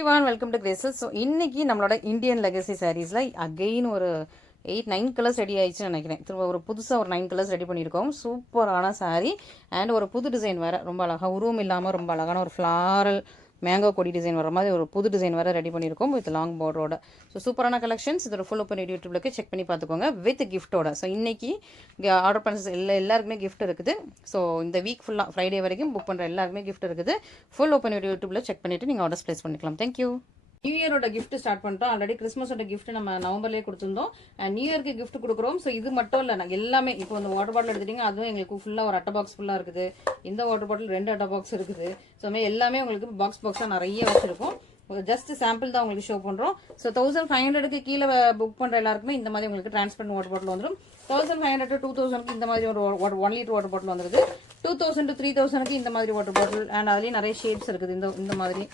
Everyone welcome to Graces. So இன்னைக்கு நம்மளோட Indian legacy சாரீஸில் அகெயின் ஒரு 8-9 கலர்ஸ் ரெடி ஆயிடுச்சுன்னு நினைக்கிறேன். திரும்ப ஒரு புதுசாக ஒரு 9 கலர்ஸ் ரெடி பண்ணியிருக்கோம். சூப்பரான சாரீ அண்ட் ஒரு புது டிசைன் வேறு, ரொம்ப அழகாக உருவம் இல்லாமல் ரொம்ப அழகான ஒரு ஃப்ளாரல் மேங்கோ கொடி டிசைன் வர மாதிரி ஒரு புது டிசைன் வேறு ரெடி பண்ணியிருக்கோம் வித் லாங் பார்டரோட. ஸோ சூப்பரான கலெக்ஷன்ஸ். இதோட ஃபுல் ஓப்பன் யூடியூப்லுக்கு செக் பண்ணி பார்த்துக்கோங்க வித் கிஃப்ட்டோட. ஸோ இன்னைக்கு ஆர்டர் பண்ண எல்லாருக்குமே கிஃப்ட் இருக்குது. ஸோ இந்த வீக் ஃபுல்லாக ஃப்ரைடே வரைக்கும் புக் பண்ணுற எல்லாருக்குமே கிஃப்ட் இருக்குது. ஃபுல் ஓப்பன் யூடியூப்ல செக் பண்ணிவிட்டு நீங்கள் ஆர்டர்ஸ் ப்ளேஸ் பண்ணிக்கலாம். தேங்க்யூ. நியூ இயரோட கிஃப்ட் ஸ்டார்ட் பண்ணிட்டோம். ஆல்ரெடி கிறிஸ்மஸோட கிஃப்ட் நம்ம நவம்பர்லேயே கொடுத்துருந்தோம். அண்ட் நியூ இயர்க்கு கிஃப்ட் கொடுக்குறோம். ஸோ இது மட்டும் இல்லை, நாங்கள் எல்லாமே இப்போ இந்த வாட்டர் பாட்டில் எடுத்துட்டீங்க, அதுவும் எங்களுக்கு ஃபுல்லாக ஒரு அட்டை பாக்ஸ் ஃபுல்லாக இருக்குது. இந்த வாட்டர் பாட்டில் 2 அட்டை பாக்ஸ் இருக்குது. ஸோ எல்லாமே உங்களுக்கு பாக்ஸாக நிறைய வச்சிருக்கோம். ஜஸ்ட் சாம்பிள் தான் உங்களுக்கு ஷோ பண்ணுறோம். ஸோ 1500க்கு கீழே புக் பண்ணுற எல்லாருக்குமே இந்த மாதிரி உங்களுக்கு டிரான்ஸ்பரண்ட் வாட்டர் பாட்டில் வந்துடும். 1500 to 2000க்கு இந்த மாதிரி ஒரு 1 லிட்டர் வாட்டர் பாட்டில் வந்துருது. 2000 to 3000க்கு இந்த மாதிரி வாட்டர் பாட்டில். அண்ட் அதுலேயும் நிறைய ஷேப்ஸ் இருக்குது இந்த மாதிரி.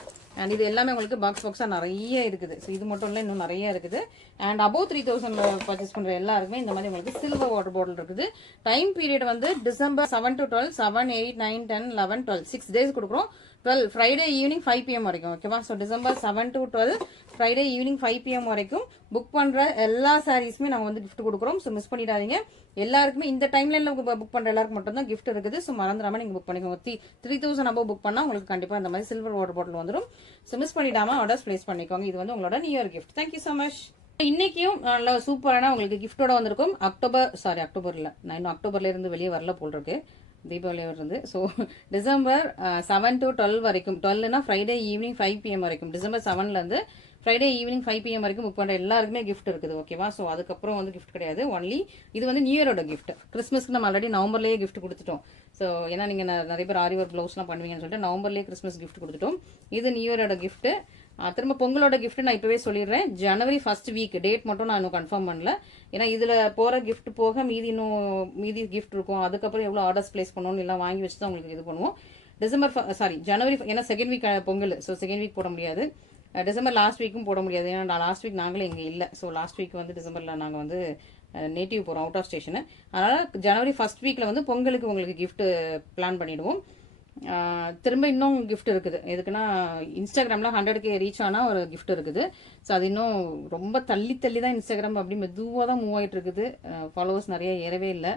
அண்ட் இது எல்லாமே உங்களுக்கு பாக்ஸாக நிறைய இருக்குது. ஸோ இது மட்டும் இல்லை, இன்னும் நிறைய இருக்குது. அண்ட் அபோவ் 3000 பர்ச்சேஸ் பண்ணுற எல்லாருக்குமே இந்த மாதிரி உங்களுக்கு சில்வர் வாட்டர் பாட்டில் இருக்குது. டைம் பீரியட் வந்து December 7 to 12, 7, 8, 9, 10, 11, 12 6 days கொடுக்குறோம். 12 ஃப்ரைடே ஈவினிங் 5 PM வரைக்கும். ஓகேவா? So December 7 to 12 Friday evening 5 PM வரைக்கும் புக் பண்ணுற எல்லா சாரீஸுமே நாங்கள் வந்து கிஃப்ட் கொடுக்குறோம். ஸோ மிஸ் பண்ணிடாதீங்க. எல்லாருக்குமே இந்த டைம்லைனில் புக் பண்ணுற எல்லாருக்கும் மட்டும் தான் கிஃப்ட் இருக்குது. ஸோ மறந்துடாமல் நீங்கள் புக் பண்ணிக்கோங்க. 3000 அபோவ் புக் பண்ணால் உங்களுக்கு கண்டிப்பாக இந்த மாதிரி சில்வர் வாட்டர் பாட்டில் வந்துடும். ஸோ மிஸ் பண்ணிடாமல் ஆர்டர்ஸ் பிளேஸ் பண்ணிக்கோங்க. இது வந்து உங்களோட new year gift. Thank you so much. இன்னைக்கும் நல்ல சூப்பரான உங்களுக்கு கிஃப்டோட வந்திருக்கும். அக்டோபர் இல்லை, நான் இன்னும் அக்டோபர்ல இருந்து வெளியே வரல போல் இருக்கு, தீபாவளியாக இருந்து. ஸோ December 7 to 12 வரைக்கும், 12னா ஃப்ரைடே ஈவினிங் 5 PM வரைக்கும், December 7லேருந்து ஃப்ரைடே ஈவினிங் 5 PM வரைக்கும் புக் பண்ணுற எல்லாருக்குமே கிஃப்ட் இருக்குது. ஓகேவா? ஸோ அதுக்கப்புறம் வந்து கிஃப்ட் கிடையாது. ஒன்லி இது வந்து நியூ இயரோட கிஃப்ட். கிறிஸ்மஸ்க்கு நம்ம ஆல்ரெடி நவம்பர்லேயே கிஃப்ட் கொடுத்துட்டோம். ஸோ ஏன்னா நீங்கள் நிறைய பேர் ஆரி ஒர்க் ப்ளவுஸ்லாம் பண்ணுவீங்கன்னு சொல்லிட்டு நவம்பர்லேயே கிறிஸ்மஸ் கிஃப்ட் கொடுத்துட்டோம். இது நியூ இயரோட கிஃப்ட். திரும்ப பொங்கலோட கிஃப்ட் நான் இப்பவே சொல்லிடுறேன். ஜனவரி 1st வீக் டேட் மட்டும் நான் இன்னும் கன்ஃபார்ம் பண்ணல. ஏன்னா இதுல போற கிஃப்ட் போக மீதி கிஃப்ட் இருக்கும். அதுக்கப்புறம் எவ்வளவு ஆர்டர்ஸ் பிளேஸ் பண்ணணும் எல்லாம் வாங்கி வச்சு தான் உங்களுக்கு இது பண்ணுவோம். ஜனவரி, ஏன்னா second week Pongal. So second week போட முடியாது. டிசம்பர் லாஸ்ட் வீக்கும் போட முடியாது. ஏன்னா லாஸ்ட் வீக் நாங்களே இங்கே இல்லை. ஸோ லாஸ்ட் வீக் வந்து டிசம்பரில் நாங்கள் வந்து நேட்டிவ் போகிறோம், அவுட் ஆஃப் ஸ்டேஷனு. அதனால் ஜனவரி 1st வீக்கில் வந்து பொங்கலுக்கு உங்களுக்கு கிஃப்ட் பிளான் பண்ணிவிடுவோம். திரும்ப இன்னும் கிஃப்ட் இருக்குது. எதுக்குன்னா இன்ஸ்டாகிராமில் 100K ரீச் ஆனால் ஒரு கிஃப்ட் இருக்குது. ஸோ அது இன்னும் ரொம்ப தள்ளி தான் இன்ஸ்டாகிராம் அப்படி மெதுவாக தான் மூவ் ஆகிட்டு இருக்குது. ஃபாலோவர்ஸ் நிறைய ஏறவே இல்லை.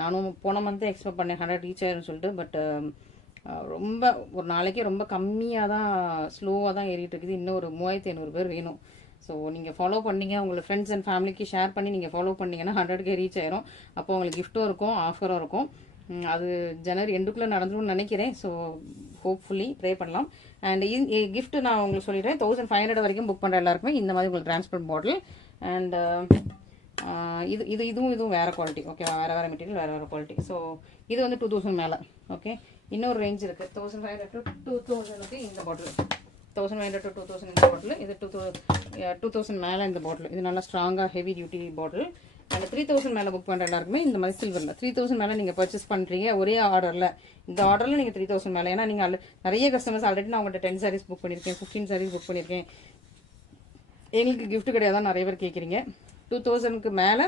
நானும் போன மந்த்தே எக்ஸ்பெக்ட் பண்ணேன் 100 ரீச் ஆயிருன்னு சொல்லிட்டு. பட் ரொம்ப ஒரு நாளைக்கே ரொம்ப கம்மியாக தான், ஸ்லோவாக தான் ஏறிட்டு இருக்குது. இன்னும் ஒரு 3500 பேர் வேணும். ஸோ நீங்கள் ஃபாலோ பண்ணீங்க, உங்களை ஃப்ரெண்ட்ஸ் அண்ட் ஃபேமிலிக்கு ஷேர் பண்ணி நீங்கள் ஃபாலோ பண்ணீங்கன்னா 100K ரீச் ஆயிரும். அப்போ உங்களுக்கு கிஃப்ட்டும் இருக்கும், ஆஃபரும் இருக்கும். அது ஜனவரி எண்டுக்குள்ளே நடந்துரும்னு நினைக்கிறேன். ஸோ ஹோப்ஃபுல்லி ப்ரே பண்ணலாம். அண்ட் கிஃப்ட் நான் உங்களுக்கு சொல்லிடுறேன். 1500 வரைக்கும் புக் பண்ணுற எல்லாருக்குமே இந்த மாதிரி உங்களுக்கு டிரான்ஸ்பரண்ட் பாட்டில். அண்ட் இதுவும் வேறு குவாலிட்டி. ஓகே, வேறு மெட்டீரியல், வேறு குவாலிட்டி. ஸோ இது வந்து 2000 மேலே. ஓகே, இன்னொரு ரேஞ்ச் இருக்குது. 1500 to 2000க்கு இந்த பாட்டில். 1500 to 2000 இந்த பாட்டில். இது 2000 மேலே இந்த பாட்டில். இது நல்லா ஸ்ட்ராங்காக ஹெவி டியூட்டி பாட்டில். அண்ட் 3000 மேலே புக் பண்ணுற எல்லாருக்குமே இந்த மாதிரி சில்வரில் 3000 மேலே நீங்கள் பர்ச்சேஸ் பண்ணுறீங்க ஒரே ஆர்டரில். இந்த ஆர்டரில் நீங்கள் 3000 மேலே. ஏன்னா நீங்கள் நிறைய கஸ்டமர்ஸ் ஆல்ரெடி நான் உங்கள்கிட்ட 10 sarees புக் பண்ணியிருக்கேன், 15 sarees புக் பண்ணியிருக்கேன், எங்களுக்கு கிஃப்ட் கிடையாதான் நிறைய பேர் கேட்குறீங்க. 2000க்கு மேலே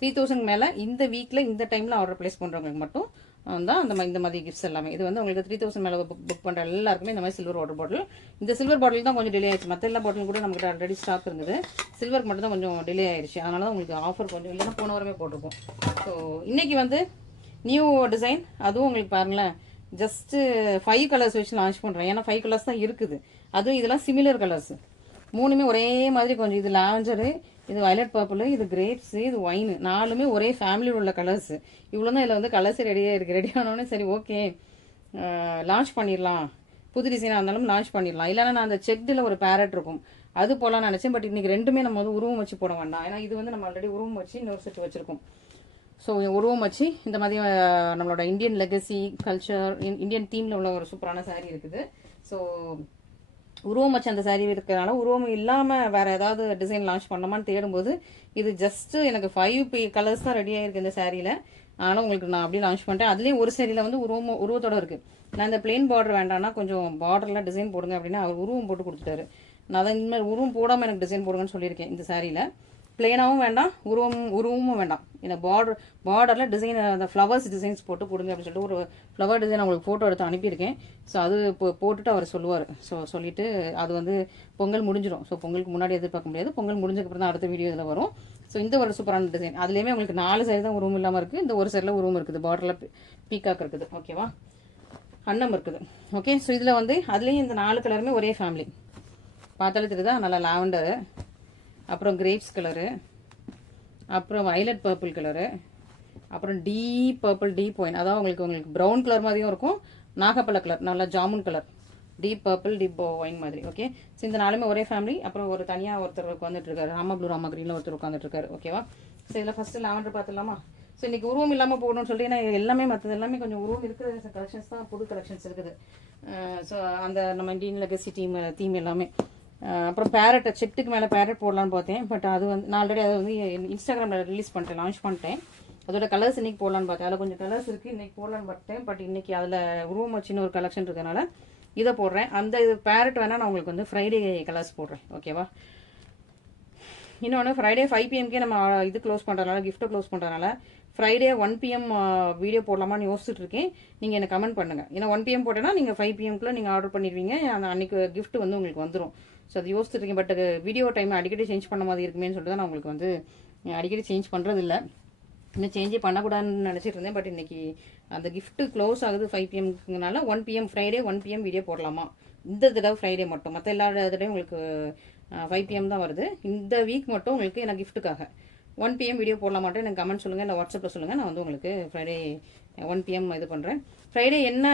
3000க்கு மேலே இந்த வீக்கில் இந்த டைமில் ஆர்டர் பிளேஸ் பண்ணுறவங்களுக்கு மட்டும் தான் இந்த மாதிரி கிஃப்ட்ஸ் எல்லாமே. இது வந்து உங்களுக்கு 3000 மேலே புக் பண்ணுற எல்லாருக்குமே இந்த மாதிரி சில்வர் வாட்டர் பாட்டில். இந்த சில்வர் பாட்டில் தான் கொஞ்சம் டிலே ஆயிடுச்சு. மற்ற எல்லா பாட்டிலும் கூட நம்மகிட்ட ஆல்ரெடி ஸ்டாக் இருந்தது. சில்வருக்கு மட்டும் தான் கொஞ்சம் டிலே ஆயிடுச்சு. அதனால தான் உங்களுக்கு ஆஃபர் கொஞ்சம் இல்லைன்னா போன வாரமே போட்டிருக்கோம். ஸோ இன்னைக்கு வந்து நியூ டிசைன், அதுவும் உங்களுக்கு பாருங்களேன், ஜஸ்ட் 5 கலர்ஸ் வச்சு லான்ச் பண்ணுறேன். ஏன்னா 5 கலர்ஸ் தான் இருக்குது. அதுவும் இதெல்லாம் சிமிலர் கலர்ஸ், 3மே ஒரே மாதிரி. கொஞ்சம் இது லாவெண்டரு, இது வயலட் பர்பிள், இது கிரேப்ஸ், இது ஒயின், 4மே ஒரே ஃபேமிலியில் உள்ள கலர்ஸ். இவ்வளோ தான் இதில் வந்து கலர்ஸ் ரெடியாக இருக்குது. ரெடி ஆனோடனே சரி ஓகே லான்ச் பண்ணிடலாம், புது டிசைனாக இருந்தாலும் லான்ச் பண்ணிடலாம். இல்லைன்னா நான் அந்த செக்டில் ஒரு பேரட் இருக்கும் அது போலாம் நினச்சேன். பட் இன்றைக்கி ரெண்டுமே நம்ம வந்து உருவம் வச்சு போட வேண்டாம். ஏன்னா இது வந்து நம்ம ஆல்ரெடி உருவம் வச்சு இன்னொரு செட் வச்சுருக்கோம். ஸோ உருவம் வச்சு இந்த மாதிரி நம்மளோட இந்தியன் லெகசி கல்ச்சர், இந்தியன் தீமில் உள்ள ஒரு சூப்பரான சாரீ இருக்குது. ஸோ உருவம் வச்சு அந்த சாரீ இருக்கிறதுனால உருவம் இல்லாமல் வேறு ஏதாவது டிசைன் லான்ச் பண்ணோமான்னு தேடும்போது இது ஜஸ்ட்டு எனக்கு 5 கலர்ஸ் தான் ரெடி ஆகிருக்கு இந்த சாரியில். ஆனால் உங்களுக்கு நான் அப்படி லான்ச் பண்ணிட்டேன். அதுலேயும் ஒரு சாரியில் வந்து உருவத்தோட இருக்குது. நான் இந்த பிளெயின் பார்டர் வேண்டாம்னா கொஞ்சம் பார்டரில் டிசைன் போடுங்க அப்படின்னா அவர் உருவம் போட்டு கொடுத்துட்டாரு. நான் அதை இனிமேல் உருவம் போடாமல் எனக்கு டிசைன் போடுங்கன்னு சொல்லியிருக்கேன் இந்த சாரியில். பிளெயினாகவும் வேண்டாம், உருவமும் வேண்டாம். இந்த பார்டரில் டிசைன், அந்த ஃப்ளவர்ஸ் டிசைன்ஸ் போட்டு கொடுங்க அப்படின்னு சொல்லிட்டு ஒரு ஃப்ளவர் டிசைன் உங்களுக்கு ஃபோட்டோ எடுத்து அனுப்பியிருக்கேன். ஸோ அது இப்போ போட்டுட்டு அவர் சொல்லுவார். ஸோ சொல்லிவிட்டு அது வந்து பொங்கல் முடிஞ்சிடும். ஸோ பொங்கலுக்கு முன்னாடி எதிர்பார்க்க முடியாது, பொங்கல் முடிஞ்சதுக்கப்புறம் தான் அடுத்த வீடியோ இதில் வரும். ஸோ இந்த ஒரு சூப்பரான டிசைன். அதுலேயுமே உங்களுக்கு 4 சைடு தான் உருவம் இல்லாமல் இருக்குது, இந்த ஒரு சைடில் உருவம் இருக்குது, பார்டரில் பீகாக் இருக்குது. ஓகேவா, அன்னம் இருக்குது. ஓகே, ஸோ இதில் வந்து அதுலேயும் இந்த 4 கலருமே ஒரே ஃபேமிலி. பார்த்தாலே தெரியுதா, நல்லா லாவெண்டரு, அப்புறம் கிரேப்ஸ் கலரு, அப்புறம் வயலட் பர்பிள் கலரு, அப்புறம் டீப் பர்பிள் டீப் ஒயின், அதாவது உங்களுக்கு ப்ரௌன் கலர் மாதிரியும் இருக்கும், நாகப்பழ கலர், நல்லா jamun colour, deep purple deep wine மாதிரி. ஓகே, ஸோ இந்த 4மே ஒரே ஃபேமிலி. அப்புறம் ஒரு தனியாக ஒருத்தர் உட்காந்துட்டு இருக்காரு, ராமா ப்ளூ ராமா க்ரீனில் ஒருத்தர் உட்காந்துட்டு இருக்காரு. ஓகேவா, ஸோ இதில் ஃபஸ்ட்டு லாவெண்டர் பார்த்துலாமா. ஸோ இன்றைக்கி உருவம் இல்லாமல் போடணும்னு சொல்லிட்டு, ஏன்னா எல்லாமே மற்றது எல்லாமே கொஞ்சம் உருவம் இருக்கிற கலெக்ஷன்ஸ் தான், புது கலெக்ஷன்ஸ் இருக்குது. ஸோ அந்த நம்ம இண்டியன் லெகசி தீம் எல்லாமே. அப்புறம் பேரட், செட்டுக்கு மேலே பேரட் போடலான்னு பார்த்தேன். பட் அது வந்து நான் ஆல்ரெடி அதை வந்து இன்ஸ்டாகிராமில் ரிலீஸ் பண்ணிட்டேன், லான்ச் பண்ணிட்டேன். அதோட கலர்ஸ் இன்றைக்கி போடலான்னு பார்த்தேன். அதில் கொஞ்சம் கலர்ஸ் இருக்குது, இன்றைக்கி போடலான்னு பார்த்தேன். பட் இன்றைக்கி அதில் உருவம் வச்சுன்னு ஒரு கலெக்ஷன் இருக்கிறதுனால இதை போடுறேன். அந்த பேரட் வேணால் நான் உங்களுக்கு வந்து ஃப்ரைடே கலர்ஸ் போடுறேன். ஓகேவா, இன்னொன்று ஃப்ரைடே 5 PM நம்ம இது க்ளோஸ் பண்ணுறதுனால, கிஃப்ட்டை க்ளோஸ் பண்ணுறதுனால ஃப்ரைடே 1 PM வீடியோ போடலாமான்னு யோசிச்சுட்டு இருக்கேன். நீங்கள் எனக்கு கமெண்ட் பண்ணுங்கள். ஏன்னா 1 PM போட்டேன்னா நீங்கள் 5 PMக்குள்ளே நீங்கள் ஆர்டர் பண்ணிடுவீங்க, அந்த அன்றைக்கி கிஃப்ட் வந்து உங்களுக்கு வந்துடும். ஸோ அது யோசிச்சுட்டு இருக்கேன். பட் வீடியோ டைம் அடிக்கடி சேஞ்ச் பண்ண மாதிரி இருக்குமேன்னு சொல்லிட்டு தான் நான் உங்களுக்கு வந்து அடிக்கடி சேஞ்ச் பண்ணுறது இல்லை. இன்னும் சேஞ்சே பண்ணக்கூடாதுன்னு நினச்சிட்டு இருந்தேன். பட் இன்றைக்கி அந்த கிஃப்ட்டு க்ளோஸ் ஆகுது 5 PMக்குனால 1 PM ஃப்ரைடே 1 PM வீடியோ போடலாமா. இந்த தடவை ஃப்ரைடே மட்டும், மற்ற எல்லா தடவையும் உங்களுக்கு 5 PM தான் வருது. இந்த வீக் மட்டும் உங்களுக்கு எனக்கு கிஃப்ட்டுக்காக 1 PM வீடியோ போடலாமாட்டேன். எனக்கு கமெண்ட் சொல்லுங்கள், இல்லை வாட்ஸ்அப்பில் சொல்லுங்கள். நான் வந்து உங்களுக்கு ஃப்ரைடே 1 PM இது பண்ணுறேன். ஃப்ரைடே என்ன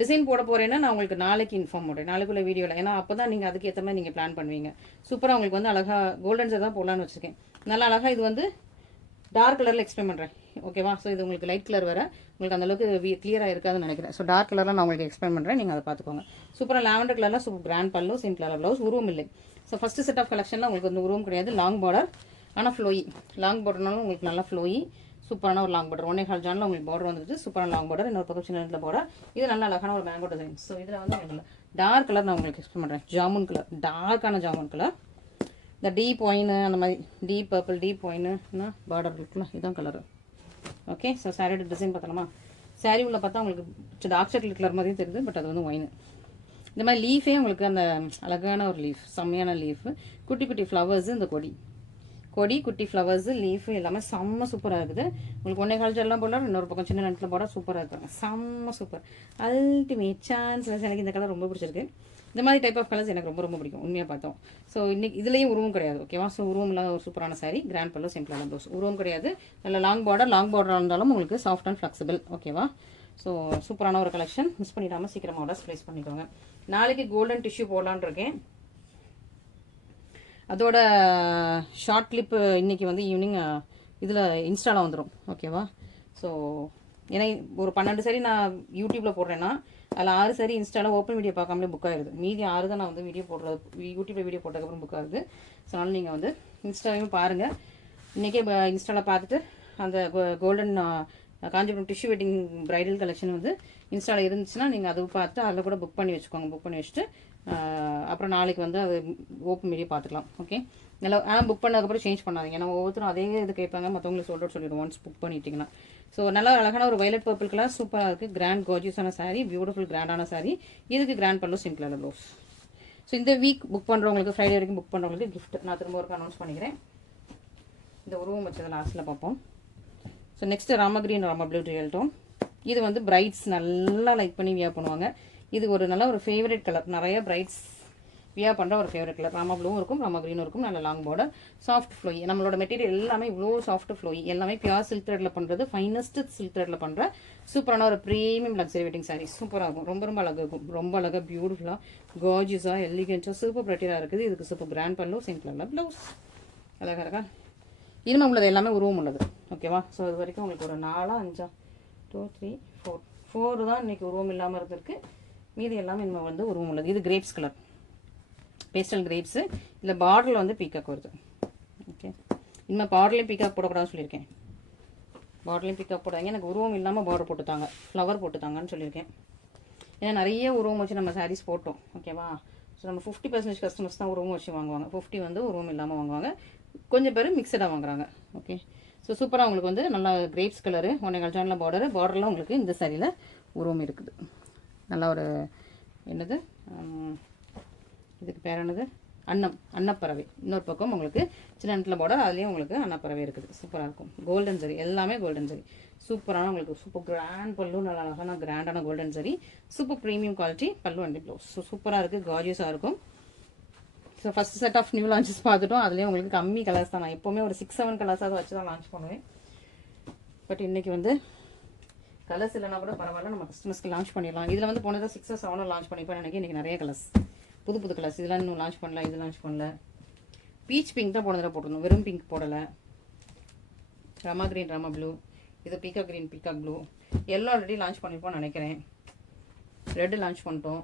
டிசைன் போட போகிறேன்னா நான் உங்களுக்கு நாளைக்கு இன்ஃபார்ம் பண்ணுறேன், நாளைக்குள்ள வீடியோவில். ஏன்னா அப்போ தான் நீங்கள் அதுக்கு ஏற்ற மாதிரி நீங்கள் பிளான் பண்ணுவீங்க. சூப்பராக உங்களுக்கு வந்து அழகாக கோல்டன் சார் தான் போடலான்னு வச்சுருக்கேன். நல்லா அழகாக இது வந்து டார்க் கலரில் எக்ஸ்பிளைன் பண்ணுறேன். ஓகேவா, ஸோ இது உங்களுக்கு லைட் கலர் வேறு, உங்களுக்கு அந்தளவுக்கு கிளியராக இருக்காதுன்னு நினைக்கிறேன். ஸோ டார்க் கலரில் நான் உங்களுக்கு எக்ஸ்பிளைன் பண்ணுறேன், நீங்கள் அதை பார்த்துக்கோங்க. சூப்பராக லாவெண்டர் கலரில் சூப்பர் கிராண்ட் பல்லு, சிம்பிள் கலர் ப்ளவுஸ், உருவம் இல்லை. ஸோ ஃபஸ்ட்டு செட் ஆஃப் கலெக்ஷனில் உங்களுக்கு வந்து உருவம் கிடையாது, லாங் பார்டர், ஆனால் ஃப்ளோயி. லாங் பார்டர்னாலும் உங்களுக்கு நல்லா ஃப்ளோயி, சூப்பரான ஒரு லாங் பார்டர். 1.25 ஜானில் உங்களுக்கு பார்டர் வந்துட்டு சூப்பரான லாங் பார்டர், இன்னொரு பக்கம் சின்ன இடத்துல பார்டர். இது நல்ல அழகான ஒரு மேங்கோ டிசைன். ஸோ இதில் வந்து உங்களுக்கு டார்க் கலர் நான் உங்களுக்கு எக்ஸ்பிளைன் பண்ணுறேன். ஜாமுன் கலர், டார்க்கான ஜாமுன் கலர், இந்த டீப் ஒயின் அந்த மாதிரி டீப் பர்பிள் டீப் ஒயின்னு பார்டர் இருக்குல்ல, இதுதான் கலரு. ஓகே, ஸோ சாரியோட டிசைன் பார்த்தலாமா. சாரி உள்ள பார்த்தா உங்களுக்கு டார்க் சாக்லேட் கலர் மாதிரியும் தெரியுது, பட் அது வந்து ஒயின். இந்த மாதிரி லீஃபே உங்களுக்கு அந்த அழகான ஒரு லீஃப், செம்மையான லீஃப், குட்டி குட்டி ஃப்ளவர்ஸு, இந்த கொடி குட்டி ஃப்ளவர்ஸு லீஃபு எல்லாமே செம்ம சூப்பராக இருக்குது. உங்களுக்கு 1.25 ஜான்லாம் போடலாம், இன்னொரு பக்கம் சின்ன நேரத்தில் போட சூப்பராக இருக்காங்க, செம்ம சூப்பர், அல்டிமேட் சான்ஸ். எனக்கு இந்த கலர் ரொம்ப பிடிச்சிருக்கு. இந்த மாதிரி டைப் ஆஃப் கலர்ஸ் எனக்கு ரொம்ப ரொம்ப பிடிக்கும் உண்மையாக பார்த்தோம். ஸோ இன்னைக்கு இதுலேயும் உருவம் கிடையாது. ஓகேவா, ஸோ உருவம் இல்லாத ஒரு சூப்பரான சாரி, கிராண்ட் பல்லு, சிம்பிளான ப்ளவுஸ், உருவம் கிடையாது, நல்ல லாங் பார்டராக இருந்தாலும் உங்களுக்கு சாஃப்ட் அண்ட் ஃப்ளெக்சிபிள். ஓகேவா, ஸோ சூப்பரான ஒரு கலெக்ஷன், மிஸ் பண்ணிடாமல் சீக்கிரமாக ஆர்டர்ஸ் ப்ளேஸ் பண்ணிக்கோங்க. நாளைக்கு கோல்டன் டிஷ்யூ போடலான் இருக்கேன். அதோட ஷார்ட் கிளிப்பு இன்றைக்கி வந்து ஈவினிங் இதில் இன்ஸ்டாவில் வந்துடும். ஓகேவா, ஸோ ஏன்னா ஒரு 12 சாரி நான் யூடியூப்பில் போடுறேன்னா அதில் 6 சாரி இன்ஸ்டாவில் ஓப்பன் வீடியோ பார்க்காமலே புக் ஆகிடுது. மீதி 6 தான் நான் வந்து வீடியோ போடுறது, யூடியூப்பில் வீடியோ போட்டதுக்கப்புறம் புக் ஆகுது. ஸோ அதனால் நீங்கள் வந்து இன்ஸ்டாலையும் பாருங்கள். இன்றைக்கே இன்ஸ்டாவில் பார்த்துட்டு அந்த golden Kanchipuram tissue wedding bridal collection வந்து இன்ஸ்டாவில் இருந்துச்சுன்னா நீங்கள் அதை பார்த்து அதில் கூட புக் பண்ணி வச்சுக்கோங்க. புக் பண்ணி வச்சுட்டு அப்புறம் நாளைக்கு வந்து அது ஓப்பன் மீடியா பார்த்துக்கலாம். ஓகே, நல்லா. ஆனால் புக் பண்ணதுக்கப்புறம் சேஞ்ச் பண்ணாதீங்க, ஏன்னா ஒவ்வொருத்தரும் அதே இது கேட்பாங்க, மற்றவங்களுக்கு சொல்லிடுவோம் ஒன்ஸ் புக் பண்ணிட்டீங்கன்னா. ஸோ நல்லா அழகான ஒரு வயலட் பர்பிள் கலர் சூப்பராக இருக்குது, கிராண்ட் கார்ஜியஸான சாரீ, பியூட்டிஃபுல் கிராண்டான சாரீ. இதுக்கு கிராண்ட் பல்லு, சிம்பிளான ப்ளவுஸ். ஸோ இந்த வீக் புக் பண்ணுறவங்களுக்கு, ஃப்ரைடே வரைக்கும் புக் பண்ணுறவங்களுக்கு கிஃப்ட் நான் திரும்ப ஒரு அனௌன்ஸ் பண்ணிக்கிறேன். இந்த உருவம் வச்சதை லாஸ்ட்டில் பார்ப்போம். So next Rama green Rama blue real tone. இது வந்து பிரைட்ஸ் நல்லா லைக் பண்ணி வியா பண்ணுவாங்க. இது ஒரு நல்ல ஒரு ஃபேவரட் கலர், நிறைய பிரைட்ஸ் வியா பண்ணுற ஒரு ஃபேவரட் கலர். ராமா ப்ளூவும் இருக்கும், ராமா க்ரீனும் இருக்கும், நல்ல லாங் பார்டர், சாஃப்ட் ஃப்ளோயி. நம்மளோட மெட்டீரியல் எல்லாமே இவ்வளோ சாஃப்ட் ஃப்ளோயி, எல்லாமே பியூர் சில்க் த்ரெட்டில் பண்ணுறது, ஃபைனஸ்ட் சில்க் த்ரெட்டில் பண்ணுற சூப்பரான ஒரு ப்ரீமியம் லக்ஸரி வெட்டிங் சாரீ. சூப்பராக இருக்கும், ரொம்ப ரொம்ப அழகாக இருக்கும், ரொம்ப அழகாக பியூட்டிஃபுல்லாக கார்ஜியஸாக எலிகென்ட்டாக சூப்பர் ப்ரெட்டியாக இருக்குது. இதுக்கு சூப்பர் கிராண்ட் பல்லு, சிம்பிளான ப்ளவுஸ், அழகாக இருக்கா. இனிமே உள்ளது எல்லாமே உருவம் உள்ளது. ஓகேவா, ஸோ இது வரைக்கும் உங்களுக்கு ஒரு 4 5 2 3 4 தான் இன்றைக்கி உருவம் இல்லாமல் இருந்திருக்கு. மீதி எல்லாமே இனிமேல் வந்து உருவம் உள்ளது. இது கிரேப்ஸ் கலர், பேஸ்டல் கிரேப்ஸு. இதில் பார்டரில் வந்து பீக்காக் வருது. ஓகே, இனிமேல் பார்டர்லேயும் பீக்காக் போடக்கூடாதுன்னு சொல்லியிருக்கேன். பார்டர்லேயும் பீக்காக் போடாங்க, எனக்கு உருவம் இல்லாமல் பார்டர் போட்டுத்தாங்க, ஃப்ளவர் போட்டுத்தாங்கன்னு சொல்லியிருக்கேன். ஏன்னா நிறைய உருவம் வச்சு நம்ம சாரீஸ் போட்டோம். ஓகேவா, ஸோ நம்ம 50% கஸ்டமர்ஸ் தான் ஒரு ரூம் வச்சு வாங்குவாங்க, 50 வந்து ஒரு ரூம் இல்லாமல் வாங்குவாங்க, கொஞ்சம் பேர் மிக்சடாக வாங்குறாங்க. ஓகே, ஸோ சூப்பராக உங்களுக்கு வந்து நல்லா கிரேப்ஸ் கலரு 1.25 ஜானில் பார்டர்லாம் உங்களுக்கு இந்த சாரியில் உருவம் இருக்குது. நல்லா ஒரு என்னது இதுக்கு பேர் என்னது அன்னப்பறவை. இன்னொரு பக்கம் உங்களுக்கு சின்ன இடத்துல பார்டர், அதுலேயும் உங்களுக்கு அன்னப்பறவை இருக்குது. சூப்பராக இருக்கும். கோல்டன் சரி, எல்லாமே கோல்டன் சரி. சூப்பரான உங்களுக்கு சூப்பர் கிராண்ட் பல்லு, நல்லா அழகான கிராண்டான கோல்டன் சரி, super premium quality pallu and blouse. So சூப்பராக இருக்குது, கார்ஜியஸாக இருக்கும். So first set of new launches பார்த்துட்டோம். அதுலேயே உங்களுக்கு கம்மி கலர்ஸ் தான். நான் எப்போவுமே ஒரு 6-7 கலர்ஸாக வச்சு தான் லான்ச் பண்ணுவேன். பட் இன்றைக்கி வந்து கலர்ஸ் இல்லைனா கூட பரவாயில்ல, நம்ம கஸ்டமர்ஸ்க்கு லான்ச் பண்ணிடலாம். இதில் வந்து போனதாக 6 or 7 லான்ச் பண்ணிப்பேன் எனக்கு. இன்றைக்கி நிறைய கலர்ஸ், புது புது கலர்ஸ். இதெல்லாம் இன்னும் லான்ச் பண்ணல, இது லான்ச் பண்ணல. பீச் பிங்க் தான் போன தடவை போட்டிருந்தோம், வெறும் பிங்க் போடலை. ரமா கிரீன், ரமா ப்ளூ, இது peacock green, peacock blue. Yellow already launch பண்ணியிருப்போம்னு நினைக்கிறேன். ரெட்டு லான்ச் பண்ணிட்டோம்.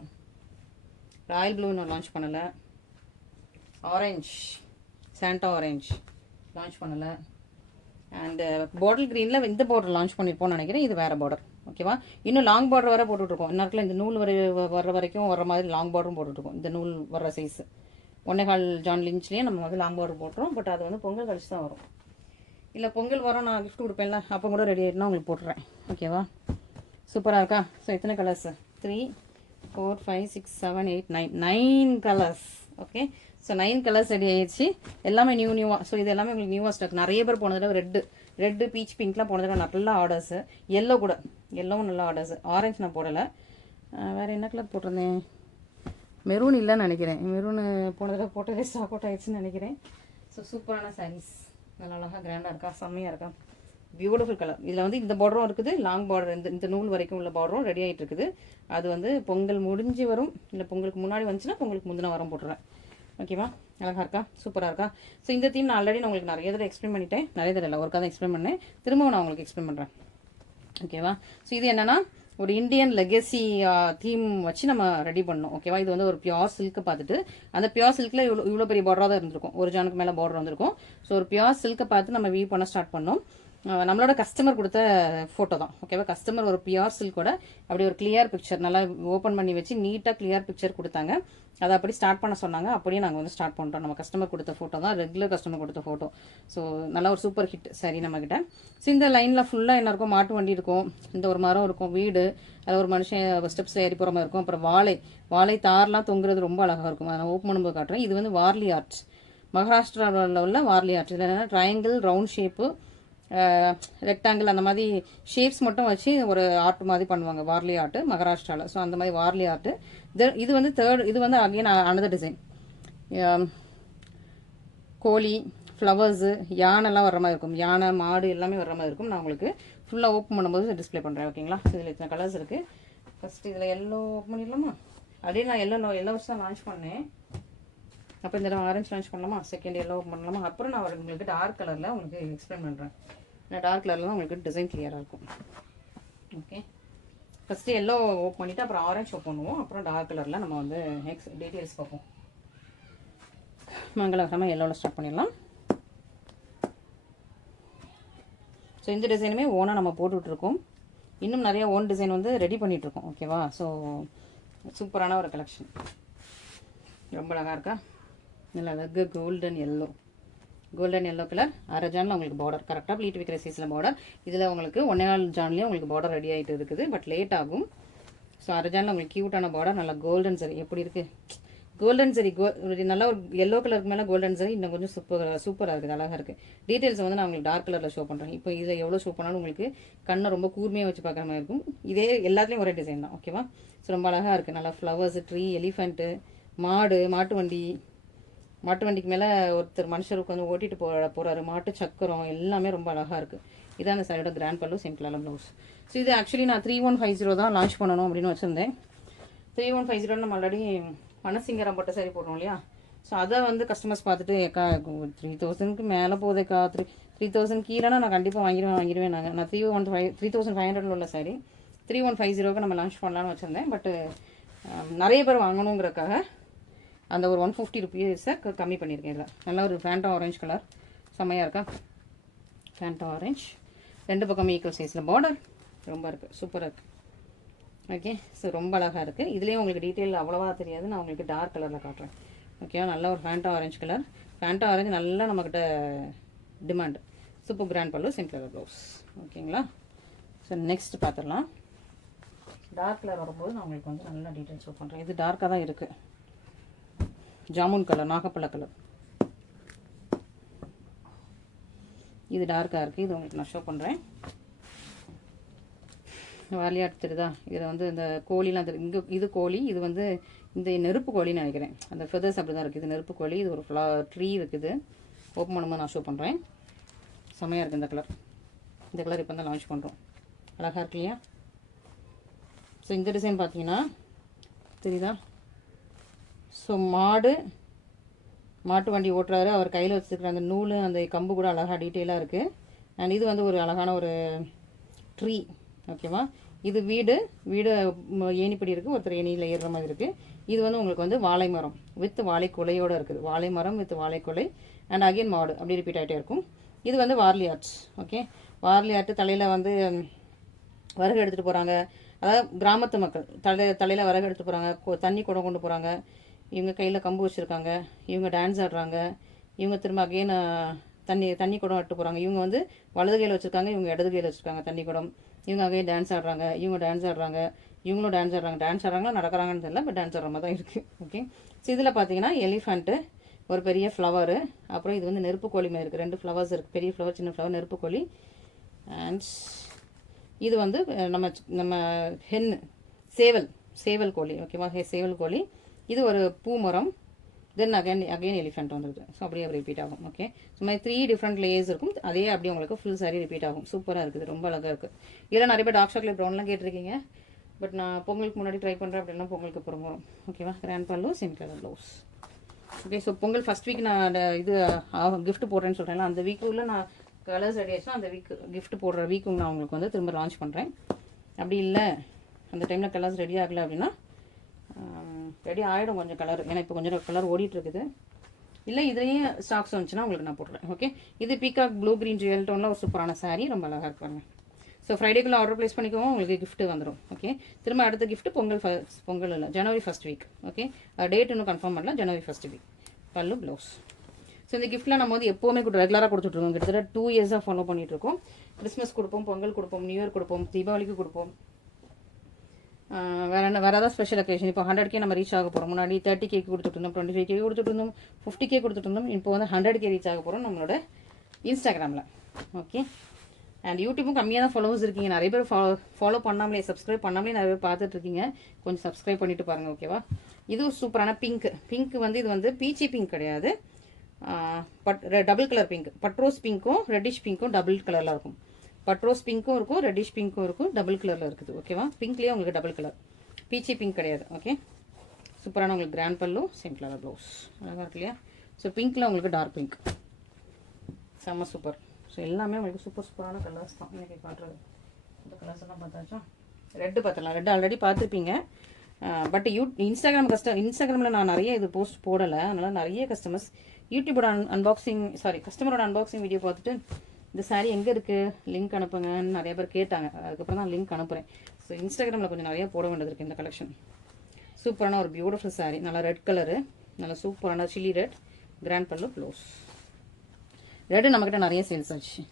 ராயல் ப்ளூ இன்னும் லான்ச் பண்ணலை. ஆரஞ்ச், சாண்டா ஆரஞ்ச் லான்ச் பண்ணலை. அண்டு பாட்டில் க்ரீனில் இந்த பார்டர் லான்ச் பண்ணியிருப்போம்னு நினைக்கிறேன். இது வேறு பார்டர். ஓகேவா, இன்னும் லாங் பார்டர் வர போட்டுட்ருக்கோம். இன்னும் இந்த நூல் வர்ற வரைக்கும் வர மாதிரி லாங் பார்டரும் போட்டுட்ருக்கோம். இந்த நூல் வர்ற சைஸ் 1.25 ஜான் லிஞ்ச்லேயே நம்ம வந்து லாங் பார்டர் போட்டுறோம். பட் அது வந்து பொங்கல் கழிச்சு தான் வரும். இல்லை பொங்கல் வரும், நான் கிஃப்ட் கொடுப்பேன்ல, அப்போ கூட ரெடி ஆகிட்டுனா உங்களுக்கு போட்டுறேன். ஓகேவா, சூப்பராக இருக்கா? ஸோ எத்தனை colours? 3, 4, 5, 6, 7, 8, 9 colours. Okay, so 9 colours ready ஆயிடுச்சு. எல்லாமே நியூவாக. ஸோ இது எல்லாமே உங்களுக்கு நியூவாக ஸ்டாக். நிறைய பேர் போன தடவை ரெட்டு பீச் பிங்க்லாம் போன தடவை நல்ல ஆர்டர்ஸு. எல்லோ கூட, எல்லோவும் நல்ல ஆர்டர்ஸு. ஆரஞ்சு நான் போடலை. வேறு என்ன கலர் போட்டிருந்தேன்? மெரூன் இல்லைன்னு நினைக்கிறேன். மெரூனு போன தடவை போட்டதே ஸ்டாக் அவுட் ஆயிடுச்சுன்னு நினைக்கிறேன். ஸோ சூப்பரான சாரீஸ், நல்லா அழகாக கிராண்டாக இருக்கா, செம்மையாக இருக்கா, பியூட்டிஃபுல் கலர். இதில் வந்து இந்த பார்டரும் இருக்குது, லாங் பார்டர் இந்த நூல் வரைக்கும் உள்ள பார்டரும் ரெடி ஆகிட்டு இருக்குது. அது வந்து பொங்கல் முடிஞ்சு வரும், இல்லை பொங்கலுக்கு முன்னாடி வந்துச்சுன்னா பொங்கலுக்கு முந்தின வாரம் போட்டுறேன். ஓகேவா, அழகாக இருக்கா, சூப்பராக இருக்கா. ஸோ இந்த தீம் நான் ஆல்ரெடி நான் உங்களுக்கு நிறைய தடவை எக்ஸ்பிளைன் பண்ணிட்டேன். நிறைய தடவை இல்லை, ஒருக்காக தான் எக்ஸ்பிளைன் பண்ணேன். திரும்பவும் நான் உங்களுக்கு எக்ஸ்பிளைன் பண்ணுறேன். ஓகேவா, ஸோ இது என்னென்னா ஒரு இந்தியன் லெகசி தீம் வச்சு நம்ம ரெடி பண்ணோம். ஓகேவா, இது வந்து ஒரு பியோர் சில்க்கு பார்த்துட்டு, அந்த பியோர் சில்கில் இவ்வளோ பெரிய பார்டராக தான் இருந்திருக்கும். ஒரு ஜானுக்கு மேலே பார்டர் வந்திருக்கும். ஸோ ஒரு பியோர் சில்க்கை பார்த்து நம்ம வீவ் பண்ண ஸ்டார்ட் பண்ணோம். நம்மளோட கஸ்டமர் கொடுத்த ஃபோட்டோ தான். ஓகேவா, கஸ்டமர் ஒரு பியோர் சில்கோட அப்படி ஒரு கிளியர் பிக்சர் நல்லா ஓப்பன் பண்ணி வச்சு நீட்டாக கிளியர் பிக்சர் கொடுத்தாங்க. அதை அப்படி ஸ்டார்ட் பண்ண சொன்னாங்க. அப்படியே நாங்கள் வந்து ஸ்டார்ட் பண்ணுறோம். நம்ம கஸ்டமர் கொடுத்த ஃபோட்டோ தான், ரெகுலர் கஸ்டமர் கொடுத்த ஃபோட்டோ. ஸோ நல்லா ஒரு சூப்பர் ஹிட் சரி நம்மக்கிட்ட. ஸோ இந்த லைனில் ஃபுல்லாக என்ன இருக்கும்? மாட்டு வண்டி இருக்கும், இந்த ஒரு மரம் இருக்கும், வீடு, அதில் ஒரு மனுஷன் ஸ்டெப்ஸ் ஏறி போகிற மாதிரி இருக்கும். அப்புறம் வாழை தார்லாம் தொங்குறது ரொம்ப அழகாக இருக்கும். அதை நான் ஓப்பன் பண்ணும்போது காட்டுறேன். இது வந்து வார்லி ஆர்ட், மகாராஷ்டிராவில் உள்ள வார்லி ஆர்ட். இதில் என்னென்னா ட்ரையாங்கிள், ரவுண்ட் ஷேப்பு, ரெக்டாங்கிள், அந்த மாதிரி ஷேப்ஸ் மட்டும் வச்சு ஒரு ஆர்ட் மாதிரி பண்ணுவாங்க, வார்லி ஆர்ட் மகாராஷ்டிராவில். ஸோ அந்த மாதிரி வார்லி ஆர்ட். இது வந்து இது வந்து அகைன் அனதர் டிசைன். கோழி, ஃப்ளவர்ஸு, யானைலாம் வர்ற மாதிரி இருக்கும், யானை, மாடு எல்லாமே வர்ற மாதிரி இருக்கும். நான் உங்களுக்கு ஃபுல்லாக ஓப்பன் பண்ணும்போது டிஸ்பிளே பண்ணுறேன். ஓகேங்களா, இதில் இத்தனை கலர்ஸ் இருக்குது. ஃபஸ்ட்டு இதில் எல்லோ ஓப்பன் பண்ணிடலாமா? அப்படியே நான் எல்லோ வச்சு தான் லான்ச் பண்ணேன். அப்போ இந்த தடவை ஆரஞ்சு லான்ச் பண்ணலாமா? செகண்ட் எல்லோ ஓப்பன் பண்ணலாமா? அப்புறம் நான் உங்களுக்கு டார்க் கலரில் உங்களுக்கு எக்ஸ்பிளைன் பண்ணுறேன். நான் டார்க் கலரில் தான் உங்களுக்கு டிசைன் கிளியராக இருக்கும். ஓகே, ஃபஸ்ட்டு எல்லோ ஓப்பன் பண்ணிவிட்டு அப்புறம் ஆரஞ்சு ஓப்பன் பண்ணுவோம். அப்புறம் டார்க் கலரில் நம்ம வந்து டீட்டெயில்ஸ் பார்ப்போம். மங்களகரமாக எல்லோவில் ஸ்டார்ட் பண்ணிடலாம். ஸோ இந்த டிசைனுமே ஓனாக நம்ம போட்டுட்ருக்கோம். இன்னும் நிறைய ஓன் டிசைன் வந்து ரெடி பண்ணிகிட்ருக்கோம். ஓகேவா, ஸோ சூப்பரான ஒரு கலெக்ஷன், ரொம்ப அழகாக இருக்கா, நல்லா அழகாக கோல்டன் எல்லோ கலர். 1/2 ஜானில் உங்களுக்கு பார்டர் கரெக்டாக ப்ளீட் வைக்கிற சைஸில் பார்டர். இதில் உங்களுக்கு 1.25 ஜான்லேயும் உங்களுக்கு பார்டர் ரெடி ஆகிட்டு இருக்குது. பட் லேட் ஆகும். ஸோ 1/2 ஜானில் உங்களுக்கு க்யூட்டான பார்டர், நல்லா கோல்டன் சரி. எப்படி இருக்குது? கோல்டன் சரி, நல்லா ஒரு எல்லோ கலருக்கு மேலே கோல்டன் சரி இன்னும் கொஞ்சம் சூப்பராக இருக்குது, அழகாக இருக்குது. டீட்டெயில்ஸ் வந்து நான் உங்களுக்கு டார்க் கலரில் ஷோ பண்ணுறேன். இப்போ இதில் எவ்வளோ ஷோ பண்ணாலும் உங்களுக்கு கண்ணை ரொம்ப கூர்மையாக வச்சு பார்க்குற மாதிரி இருக்கும். இதே எல்லாத்துலேயும் ஒரே டிசைன் தான். ஓகேவா, ஸோ ரொம்ப அழகாக இருக்குது. நல்லா ஃப்ளவர்ஸு, ட்ரீ, எலிஃபெண்ட்டு, மாட்டு வண்டிக்கு மேலே ஒருத்தர் மனுஷர் உட்காந்து ஓட்டிட்டு போகிறாரு, மாட்டு சக்கரம், எல்லாமே ரொம்ப அழகாக இருக்குது. இதான் அந்த சாரியோட கிராண்ட் பல்லு, சேம் கலர் ப்ளவுஸ். ஸோ இது ஆக்சுவலி நான் 3150 தான் லான்ச் பண்ணணும் அப்படின்னு வச்சுருந்தேன். 3150 நம்ம ஆல்ரெடி மனசிங்கரம் பட்ட சாரி போடுறோம் இல்லையா? ஸோ அதை வந்து கஸ்டமர்ஸ் பார்த்துட்டு ஏக்கா 3000க்கு மேலே போகுதுக்கா, 3000 கீழேனா நான் கண்டிப்பாக வாங்கிடுவேன். நான் 3500 உள்ள சாரி 3150க்கு நம்ம லான்ச் பண்ணலான்னு வச்சுருந்தேன். பட்டு நிறைய பேர் வாங்கணுங்கிறதுக்காக அந்த ஒரு 150 ருபீஸை கம்மி பண்ணியிருக்கேன். இதில் நல்லா ஒரு ஃபேண்டா ஆரஞ்சு கலர், செம்மையாக இருக்கா, ஃபேண்டா ஆரஞ்சு. 2 பக்கம் ஈக்குவல் சைஸில் பார்டர், ரொம்ப இருக்குது, சூப்பராக இருக்குது. ஓகே. ஸோ ரொம்ப அழகாக இருக்குது. இதுலேயும் உங்களுக்கு டீட்டெயில் அவ்வளோவா தெரியாது, நான் உங்களுக்கு டார்க் கலரில் காட்டுறேன். ஓகேவா? நல்ல ஒரு Fanta orange colour. Fanta orange நல்லா நம்மக்கிட்ட டிமாண்ட். சூப்பர் கிராண்ட் பல்லு, சிம்பிள் கலர் ப்ளவுஸ். ஓகேங்களா? ஸோ நெக்ஸ்ட் பார்த்துடலாம். டார்க் கலர் வரும்போது நான் உங்களுக்கு வந்து நல்லா டீட்டெயில்ஸ் ஷோ பண்ணுறேன். இது டார்க்காக தான் இருக்குது. ஜாமுன் கலர், நாகப்பழ கலர். இது டார்க்காக இருக்குது. இது உங்களுக்கு நான் ஷோ பண்ணுறேன். வாலியாட் தெரியுதா? இதில் வந்து இந்த கோழிலாம் தெரியும். இங்கே இது கோழி, இது வந்து இந்த நெருப்பு கோழின்னு நினைக்கிறேன். அந்த ஃபெதர்ஸ் அப்படி தான் இருக்குது. இது நெருப்பு கோழி. இது ஒரு ட்ரீ இருக்குது. ஓப்பன் பண்ணும்போது நான் ஷோ பண்ணுறேன். செம்மையாக இருக்குது இந்த கலர். இந்த கலர் இப்போ தான் லான்ச் பண்ணுறோம். அழகாக இருக்கு இல்லையா? ஸோ இந்த டிசைன் பார்த்தீங்கன்னா தெரியுதா? ஸோ மாட்டு வண்டி ஓட்டுறாரு, அவர் கையில் வச்சுருக்கிற அந்த நூல், அந்த கம்பு கூட அழகாக டீட்டெயிலாக இருக்குது. அண்ட் இது வந்து ஒரு அழகான ஒரு ட்ரீ. ஓகேவா? இது வீடு ஏணிப்படி இருக்குது. ஒருத்தர் ஏணியில் ஏறுற மாதிரி இருக்குது. இது வந்து உங்களுக்கு வந்து வாழை மரம் வித் வாழைக்குலையோடு இருக்குது. வாழை மரம் வித் வாழைக்குலை அண்ட் அகைன் மாடு அப்படி ரிப்பீட் ஆகிட்டே இருக்கும். இது வந்து Warli arts. Okay. Warli art தலையில் வந்து விறகு எடுத்துகிட்டு போகிறாங்க. அதாவது கிராமத்து மக்கள் தலையில் விறகு எடுத்துகிட்டு போகிறாங்க. தண்ணி குடம் கொண்டு போகிறாங்க. இவங்க கையில் கம்பு வச்சுருக்காங்க. இவங்க டான்ஸ் ஆடுறாங்க. இவங்க திரும்ப அகைன் தண்ணி குடம் எடுத்து போகிறாங்க. இவங்க வந்து வலது கையில் வச்சுருக்காங்க, இவங்க இடது கையில் வச்சுருக்காங்க தண்ணி குடம். இவங்க அகைன் டான்ஸ் ஆடுறாங்க. இவங்க டான்ஸ் ஆடுறாங்க. இவங்களும் டான்ஸ் ஆடுறாங்க. டான்ஸ் ஆடுறாங்களா நடக்கிறாங்கன்னு தெரியல, பட் டான்ஸ் ஆடுற மாதிரி தான் இருக்குது. ஓகே. ஸோ இதில் பார்த்தீங்கன்னா எலிஃபண்ட்டு, ஒரு பெரிய ஃப்ளவரு, அப்புறம் இது வந்து நெருப்பு கோழி மாதிரி இருக்குது. 2 ஃப்ளவர்ஸ் இருக்குது. பெரிய ஃப்ளவர், சின்ன ஃப்ளவர், நெருப்பு கோழி. அண்ட் இது வந்து நம்ம சேவல் கோழி. ஓகேவா? சேவல் கோழி. இது ஒரு பூ மரம். தென் அகைன் எலிஃபென்ட் வந்துடுது. ஸோ அப்படியே ரிப்பீட் ஆகும். ஓகே. ஸோ மாதிரி 3 டிஃப்ரெண்ட் லேயர்ஸ் இருக்கும். அதே அப்படியே உங்களுக்கு ஃபுல் சாரி ரிப்பீட் ஆகும். சூப்பராக இருக்குது. ரொம்ப அழகாக இருக்குது. இதில் நிறைய பேர் டார்க் சாக்லேட் ப்ரௌன்லாம் கேட்டிருக்கீங்க. பட் நான் பொங்கலுக்கு முன்னாடி ட்ரை பண்ணுறேன். அப்படின்னா பொங்கலுக்கு அப்புறம் வரும். ஓகேவா? கிராண்ட் பல்லு, simple colour blouse. Okay. So Pongal first week நான் இது கிஃப்ட் போடுறேன்னு சொல்கிறேன்ல, அந்த வீக்குள்ள நான் கலர்ஸ் ரெடி ஆச்சுன்னா அந்த கிஃப்ட் போடுற வீக்கு நான் உங்களுக்கு வந்து திரும்ப லான்ச் பண்ணுறேன். அப்படி இல்லை அந்த டைமில் கலர்ஸ் ரெடி ஆகலை அப்படின்னா ரெடி ஆகிடும் கொஞ்சம் கலர். ஏன்னா இப்போ கொஞ்சம் கலர் ஓடிட்டு இருக்குது. இல்லை இதுலேயும் ஸ்டாக்ஸ் வந்துச்சுன்னா உங்களுக்கு நான் போடுறேன். ஓகே. இது பீகாக் ப்ளூ க்ரீன் ஜுவல் டோனில் ஒரு சூப்பரான சாரீ. ரொம்ப அழகாக இருப்பாங்க. ஸோ ஃப்ரைடேக்குள்ளே ஆர்டர் ப்ளேஸ் பண்ணிக்குவோம். உங்களுக்கு கிஃப்ட்டு வந்துடும். ஓகே. திரும்ப அடுத்த கிஃப்ட் பொங்கல் இல்லை, ஜனவரி 1st வீக். ஓகே. டேட் இன்னும் கன்ஃபார்ம் பண்ணல. ஜனவரி 1st வீக். பல்லு ப்ளவுஸ். ஸோ இந்த கிஃப்ட்டில் நம்ம வந்து எப்போவுமே ரெகுலராக கொடுத்துட்ருக்கோம். கிட்டத்தட்ட 2 இயர்ஸாக ஃபாலோ பண்ணிகிட்ருக்கோம். கிறிஸ்மஸ் கொடுப்போம், பொங்கல் கொடுப்போம், நியூ இயர் கொடுப்போம், தீபாவளிக்கு கொடுப்போம். வேறு ஏதாவது ஸ்பெஷல் அக்கேஷன். இப்போ 100K நம்ம ரீச் ஆக போகிறோம். முன்னாடி 30K கொடுத்துட்டு இருந்தோம், 25K கொடுத்துட்டு இருந்தோம், 50K கொடுத்துட்டு இருந்தோம். இப்போ வந்து 100K ரீச் ஆக போகிறோம் நம்மளோட இன்ஸ்டாகிராமில். ஓகே. அண்ட் யூடியூப்பும் கம்மியாக தான் ஃபாலோவர்ஸ் இருக்கீங்க. நிறைய பேர் ஃபாலோ பண்ணாமலே, சப்ஸ்கிரைப் பண்ணாமலே நிறைய பேர் பார்த்துட்டு இருக்கீங்க. கொஞ்சம் சப்ஸ்கிரைப் பண்ணிட்டு பாருங்கள். ஓகேவா? இது சூப்பரான பிங்க் வந்து இது வந்து பீச்சி பிங்க் கிடையாது, டபுள் கலர் பிங்க். பட்ரோஸ் பிங்க்கும் ரெட்டிஷ் பிங்க்கும் டபுள் கலரில் இருக்கும். பட்ரோஸ் பிங்க்கும் இருக்கும், ரெட்டிஷ் பிங்க்கும் இருக்கும், டபுள் கலரில் இருக்குது. ஓகேவா? பிங்க்லேயே உங்களுக்கு டபுள் கலர். பீச்சி பிங்க் கிடையாது. ஓகே. சூப்பரான உங்களுக்கு கிராண்ட் பல்லு, சேம் கலர் ப்ளவுஸ். அழகாக இருக்கு இல்லையா? ஸோ பிங்க்கில் உங்களுக்கு டார்க் பிங்க். செம்ம சூப்பர். ஸோ எல்லாமே உங்களுக்கு சூப்பரான கலர்ஸ் தான் இன்றைக்கி காட்டுறது. இந்த கலர்ஸ் எல்லாம் பார்த்தாச்சா? ரெட்டு பார்த்துலாம். ரெட்டு ஆல்ரெடி பார்த்துருப்பீங்க. பட் இன்ஸ்டாகிராமில் நான் நிறைய இது போஸ்ட் போடலை. அதனால் நிறைய கஸ்டமர்ஸ் யூடியூபோட கஸ்டமரோட அன்பாக்சிங் வீடியோ பார்த்துட்டு இந்த சாரீ எங்கே இருக்குது, லிங்க் அனுப்புங்கன்னு நிறைய பேர் கேட்டாங்க. அதுக்கப்புறம் தான் லிங்க் அனுப்புகிறேன். ஸோ இன்ஸ்டாகிராமில் கொஞ்சம் நிறைய போட வேண்டியது இருக்குது இந்த கலெக்ஷன். சூப்பரான ஒரு பியூட்டிஃபுல் சாரீ. நல்லா ரெட் கலரு, நல்லா சூப்பரான சில்லி ரெட், கிராண்ட் பல்லு ப்ளவுஸ். ரெட்டு நம்மக்கிட்ட நிறைய சேல்ஸ் ஆச்சு.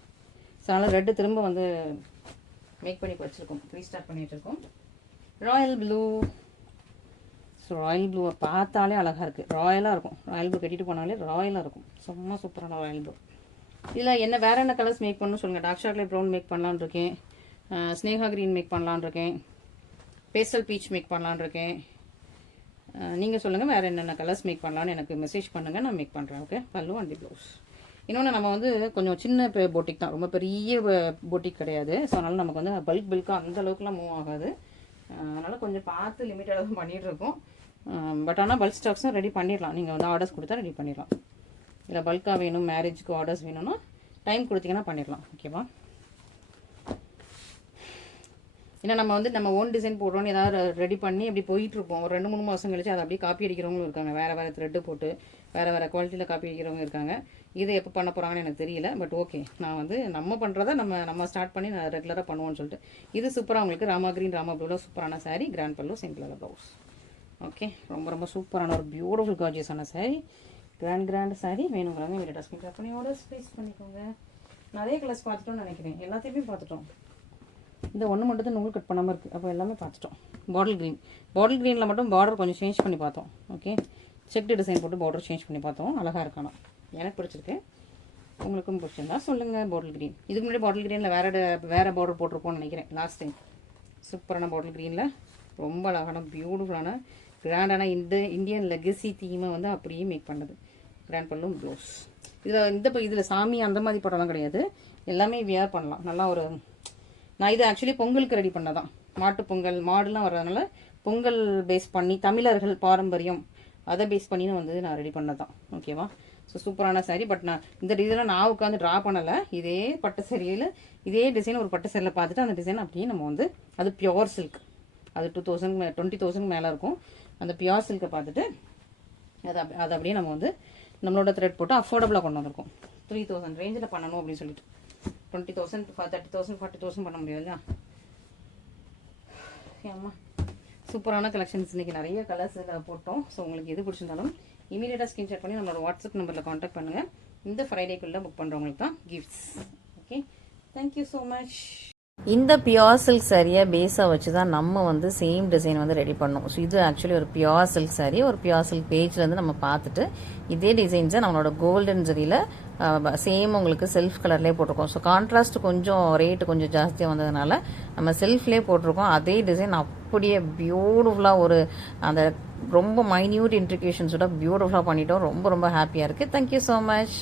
ஸோ அதனால் ரெட்டு திரும்ப வந்து மேக் பண்ணி வச்சுருக்கோம், ரீஸ்டார்ட் பண்ணிகிட்டு இருக்கோம். Royal blue. ஸோ ராயல் ப்ளூவை பார்த்தாலே அழகாக இருக்குது. ராயலாக இருக்கும். ராயல் ப்ளூ கட்டிட்டு போனாலே ராயலாக இருக்கும். செம்ம சூப்பரான ராயல் ப்ளூ. இதில் என்ன வேறு என்ன கலர்ஸ் மேக் பண்ணணும்னு சொல்லுங்கள். டார்க் சாக்லேட் ப்ரௌன் மேக் பண்ணலான்னு இருக்கேன். ஸ்னேகா க்ரீன் மேக் பண்ணலான்னு இருக்கேன். பேஸ்டல் பீச் மேக் பண்ணலான்னு இருக்கேன். நீங்கள் சொல்லுங்கள் வேறு என்னென்ன கலர்ஸ் மேக் பண்ணலான்னு எனக்கு மெசேஜ் பண்ணுங்கள், நான் மேக் பண்ணுறேன். ஓகே. பல்லு அண்ட் ப்ளவுஸ். இன்னொன்று நம்ம வந்து கொஞ்சம் சின்ன போட்டிக் தான், ரொம்ப பெரிய போட்டிக் கிடையாது. ஸோ அதனால் நமக்கு வந்து பல்காக அந்த அளவுக்குலாம் மூவ் ஆகாது. அதனால் கொஞ்சம் பார்த்து லிமிட்டடாக தான் பண்ணிகிட்ருக்கோம். பட் ஆனால் பல்க் ஸ்டாக்ஸும் ரெடி பண்ணிடலாம். நீங்கள் வந்து ஆர்டர்ஸ் கொடுத்தா ரெடி பண்ணிடலாம். இல்லை பல்காக வேணும், மேரேஜுக்கு ஆர்டர்ஸ் வேணும்னா டைம் கொடுத்தீங்கன்னா பண்ணிடலாம். ஓகேவா? ஏன்னா நம்ம வந்து நம்ம ஓன் டிசைன் போடுறோன்னு ஏதாவது ரெடி பண்ணி அப்படி போயிட்டு இருப்போம். ஒரு 2-3 மாதம் கழிச்சு அதை அப்படியே காப்பி அடிக்கிறவங்களும் இருக்காங்க. வேறு த்ரெட்டு போட்டு வேறு குவாலிட்டியில் காப்பி அடிக்கிறவங்க இருக்காங்க. இதை எப்போ பண்ண போகிறாங்கன்னு எனக்கு தெரியல. பட் ஓகே, நான் வந்து நம்ம பண்ணுறதை நம்ம ஸ்டார்ட் பண்ணி நான் ரெகுலராக பண்ணுவோன்னு சொல்லிட்டு இது சூப்பராக உங்களுக்கு ராமா கிரீன் ராமா ப்ளூவில் சூப்பரான சாரீ, கிராண்ட் பல்லு, சிம்பிளான ப்ளவுஸ். ஓகே, ரொம்ப ரொம்ப சூப்பரான ஒரு பியூட்டிஃபுல் கார்ஜியஸான சாரீ, கிராண்ட் சாரீ. வேணுங்கிறவங்க இமீடியட்டாக ஸ்கிரீன்ஷாட் பண்ணி ஆர்டர் ப்ளேஸ் பண்ணிக்கோங்க. நிறைய கலர்ஸ் பார்த்துட்டோம்னு நினைக்கிறேன். எல்லாத்தையுமே பார்த்துட்டோம். இந்த ஒன்று மட்டும் தான் நூல் கட் பண்ணாமல் இருக்குது. அப்போ எல்லாமே பார்த்துட்டோம். பாட்டில் க்ரீனில் மட்டும் பார்டர் கொஞ்சம் சேஞ்ச் பண்ணி பார்த்தோம். ஓகே, செக்டு டிசைன் போட்டு பார்டர் சேஞ்ச் பண்ணி பார்த்தோம். அழகாக இருக்கானா, எனக்கு பிடிச்சிருக்கு. உங்களுக்கும் பிடிச்சிருந்தா சொல்லுங்கள். பாட்டில் க்ரீன் இதுக்கு முன்னாடி பாட்டில் க்ரீனில் வேறு பார்டர் போட்டிருப்போம்னு நினைக்கிறேன் லாஸ்ட் டைம். சூப்பரான பாட்டில் க்ரீனில் ரொம்ப அழகான பியூட்டிஃபுல்லான கிராண்டான இந்தியன் லெகசி தீமை வந்து அப்படியே மேக் பண்ணது. கிராண்ட் பல்லும் ப்ளவுஸ். இதில் சாமி அந்த மாதிரி படம்லாம் கிடையாது. எல்லாமே வியர் பண்ணலாம். நல்லா ஒரு நான் இது ஆக்சுவலி பொங்கலுக்கு ரெடி பண்ணதான். மாட்டு பொங்கல் மாடுலாம் வர்றதுனால பொங்கல் பேஸ் பண்ணி தமிழர்கள் பாரம்பரியம் அதை பேஸ் பண்ணி வந்து நான் ரெடி பண்ணதான். ஓகேவா? ஸோ சூப்பரான சாரீ. பட் நான் இந்த டிசைனை நான் உட்காந்து ட்ரா பண்ணலை. இதே பட்டு சாரியில் இதே டிசைன் ஒரு பட்டு சாரியில் பார்த்துட்டு அந்த டிசைன் அப்படியே நம்ம வந்து அது பியோர் சில்க், அது 20,000 மேலே இருக்கும். அந்த பியோர் சில்கை பார்த்துட்டு அதை அப்படியே நம்ம வந்து நம்மளோட த்ரெட் போட்டு அஃபோர்டபுளாக கொண்டு வந்திருக்கோம். 3,000 ரேஞ்சில் பண்ணணும் அப்படின்னு சொல்லிட்டு 20,000 30,000 40,000 பண்ண முடியாது இல்லையா? ஆமாம், சூப்பரான கலெக்ஷன்ஸ் இன்றைக்கி நிறைய கலர்ஸ் போட்டோம். ஸோ உங்களுக்கு எது பிடிச்சிருந்தாலும் இமீடியட்டாக ஸ்கிரீன்ஷாட் பண்ணி நம்மளோட வாட்ஸ்அப் நம்பரில் காண்டாக்ட் பண்ணுங்கள். இந்த ஃப்ரைடேக்குள்ளே புக் பண்ணுறவங்களுக்கு தான் gifts. Okay, thank you so much. இந்த பியோர் சில்க் சாரியை பேஸாக வச்சு தான் நம்ம வந்து சேம் டிசைன் வந்து ரெடி பண்ணோம். ஸோ இது ஆக்சுவலி ஒரு பியோர் சில்க் சாரி. ஒரு பியோர் சில்க் பேஜ்லேருந்து நம்ம பார்த்துட்டு இதே டிசைன்ஸை நம்மளோட கோல்டன் ஜரியில் சேம் உங்களுக்கு செல்ஃப் கலர்லேயே போட்டிருக்கோம். ஸோ கான்ட்ராஸ்ட் கொஞ்சம் ரேட்டு கொஞ்சம் ஜாஸ்தியாக வந்ததுனால நம்ம செல்ஃப்லேயே போட்டிருக்கோம். அதே டிசைன் அப்படியே பியூட்டிஃபுல்லாக ஒரு அந்த ரொம்ப மைன்யூட் இன்ட்ரிகேஷன்ஸோட பியூட்டிஃபுல்லாக பண்ணிட்டோம். ரொம்ப ரொம்ப ஹாப்பியாக இருக்குது. Thank you so much.